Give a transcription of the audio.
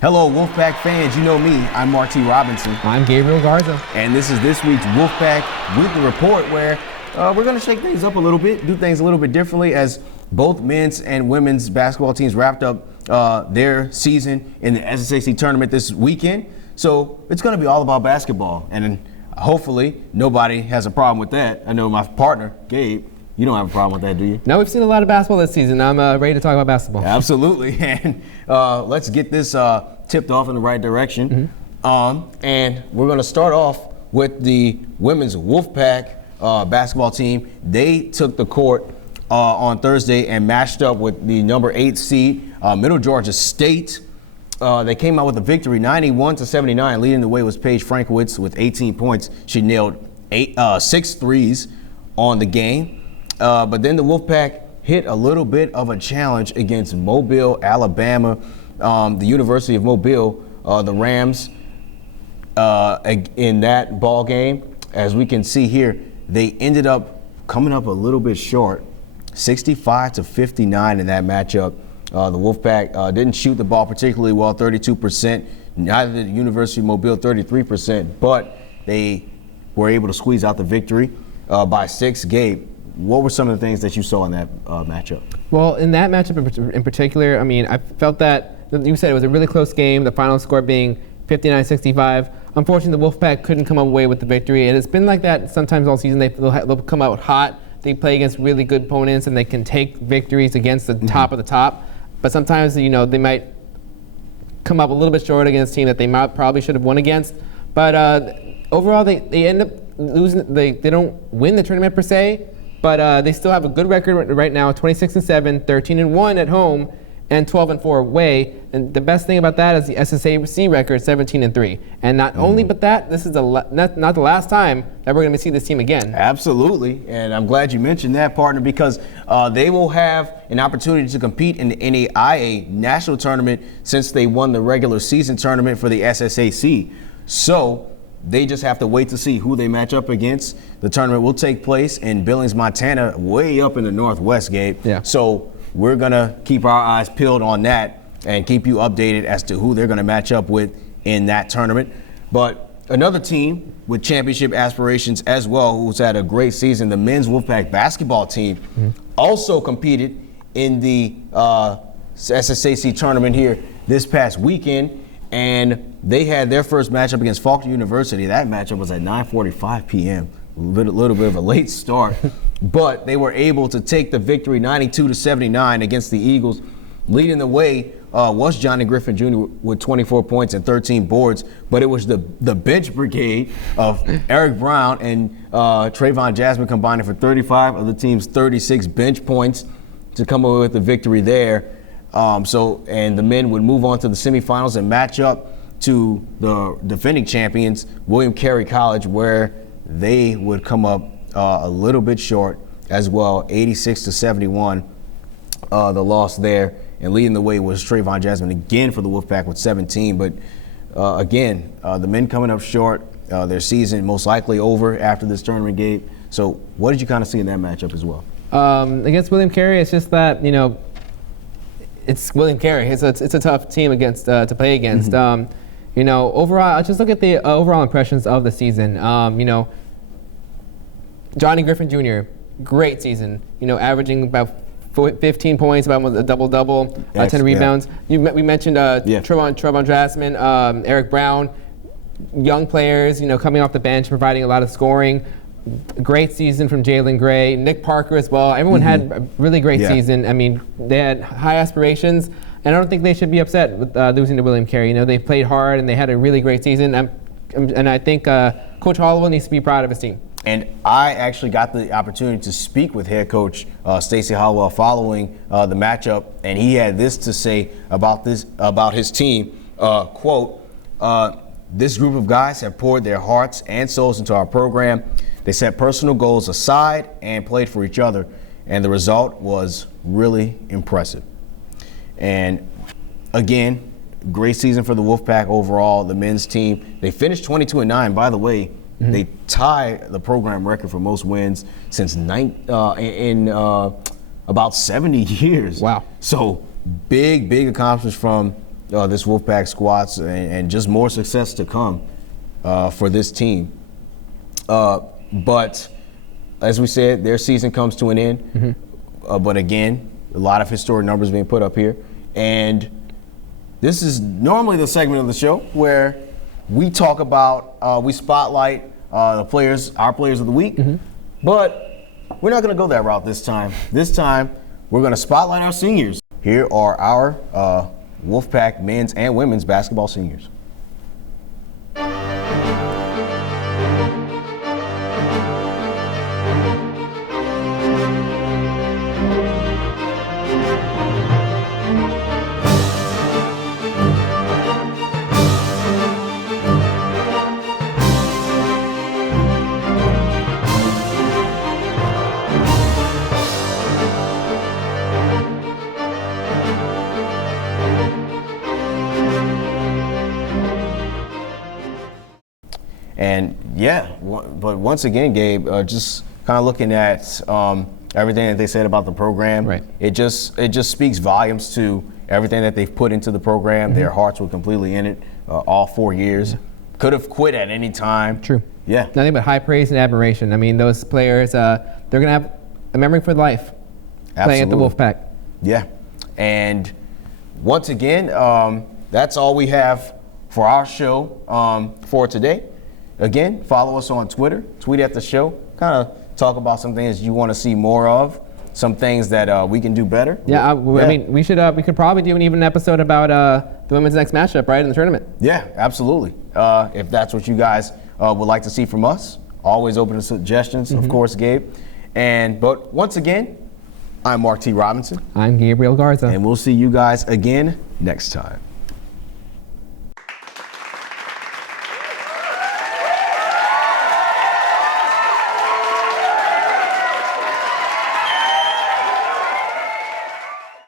Hello, Wolfpack fans. You know me. I'm Mark T. Robinson. I'm Gabriel Garza. And this is this week's Wolfpack Weekly Report, where we're going to shake things up a little bit, do things a little bit differently, as both men's and women's basketball teams wrapped up their season in the SSAC Tournament this weekend. So it's going to be all about basketball. And hopefully nobody has a problem with that. I know my partner, Gabe, you don't have a problem with that, do you? No, we've seen a lot of basketball this season. I'm ready to talk about basketball. Absolutely. And let's get this tipped off in the right direction. And we're going to start off with the women's Wolfpack basketball team. They took the court on Thursday and matched up with the number 8 seed, Middle Georgia State. They came out with a victory, 91-79. Leading the way was Paige Frankowitz with 18 points. She nailed 6 threes on the game. But then the Wolfpack hit a little bit of a challenge against Mobile, Alabama. The University of Mobile, the Rams, in that ball game, as we can see here, they ended up coming up a little bit short, 65-59 in that matchup. The Wolfpack didn't shoot the ball particularly well, 32%. Neither did the University of Mobile, 33%. But they were able to squeeze out the victory by 6. Gabe, what were some of the things that you saw in that matchup? Well, in that matchup in particular, I mean, I felt that you said it was a really close game, the final score being 59-65. Unfortunately, the Wolfpack couldn't come away with the victory, and it's been like that sometimes all season. They'll come out hot. They play against really good opponents, and they can take victories against the top of the top. But sometimes, you know, they might come up a little bit short against a team that they probably should have won against. But overall, they end up losing. They don't win the tournament per se, but they still have a good record right now: 26-7, 13-1 at home, and 12-4 away. And the best thing about that is the SSAC record, 17-3. And not only but that, this is not the last time that we're going to see this team again. Absolutely, and I'm glad you mentioned that, partner, because they will have an opportunity to compete in the NAIA national tournament since they won the regular season tournament for the SSAC. So they just have to wait to see who they match up against. The tournament will take place in Billings, Montana, way up in the northwest, Gabe. Yeah. So we're going to keep our eyes peeled on that and keep you updated as to who they're going to match up with in that tournament. But another team with championship aspirations as well, who's had a great season, the men's Wolfpack basketball team, also competed in the SSAC tournament here this past weekend. And they had their first matchup against Faulkner University. That matchup was at 9:45 p.m., a little bit of a late start. But they were able to take the victory 92-79 against the Eagles. Leading the way was Johnny Griffin Jr. with 24 points and 13 boards. But it was the bench brigade of Eric Brown and Trayvon Jasmine combining for 35 of the team's 36 bench points to come away with the victory there. And the men would move on to the semifinals and match up to the defending champions, William Carey College, where they would come up a little bit short as well, 86-71, the loss there. And leading the way was Trayvon Jasmine again for the Wolfpack with 17. But again, the men coming up short, their season most likely over after this tournament, Gabe. So what did you kind of see in that matchup as well? Against William Carey, it's just that, you know, it's William Carey. It's a tough team to play against. You know, overall, just look at the overall impressions of the season. You know, Johnny Griffin Jr., great season. You know, averaging about 15 points, about a double-double, 10 rebounds. Yeah. We mentioned Trayvon Jasmine, Eric Brown, young players, you know, coming off the bench, providing a lot of scoring. Great season from Jalen Gray, Nick Parker as well. Everyone had a really great season. I mean, they had high aspirations, and I don't think they should be upset with losing to William Carey. You know, they played hard and they had a really great season. And I think Coach Hollowell needs to be proud of his team. And I actually got the opportunity to speak with head coach Stacey Hollowell following the matchup, and he had this to say about his team. Quote, this group of guys have poured their hearts and souls into our program. They set personal goals aside and played for each other, and the result was really impressive. And again, great season for the Wolfpack overall, the men's team. They finished 22-9, by the way. They tie the program record for most wins since about 70 years. Wow. So big accomplishment from this Wolfpack squads and just more success to come for this team. But as we said, their season comes to an end. But again, a lot of historic numbers being put up here. And this is normally the segment of the show where we talk about, we spotlight our players of the week. But we're not going to go that route this time. This time, we're going to spotlight our seniors. Here are our Wolfpack men's and women's basketball seniors. And yeah, but once again, Gabe, just kind of looking at everything that they said about the program, right. It just speaks volumes to everything that they've put into the program. Their hearts were completely in it all 4 years. Could have quit at any time. True. Yeah. Nothing but high praise and admiration. I mean, those players, they're going to have a memory for life playing at the Wolfpack. Yeah. And once again, that's all we have for our show for today. Again, follow us on Twitter, tweet at the show, kind of talk about some things you want to see more of, some things that we can do better. Yeah, I mean, we could probably do an episode about the women's next matchup, right, in the tournament. Yeah, absolutely. If that's what you guys would like to see from us, always open to suggestions, of course, Gabe. But once again, I'm Mark T. Robinson. I'm Gabriel Garza. And we'll see you guys again next time.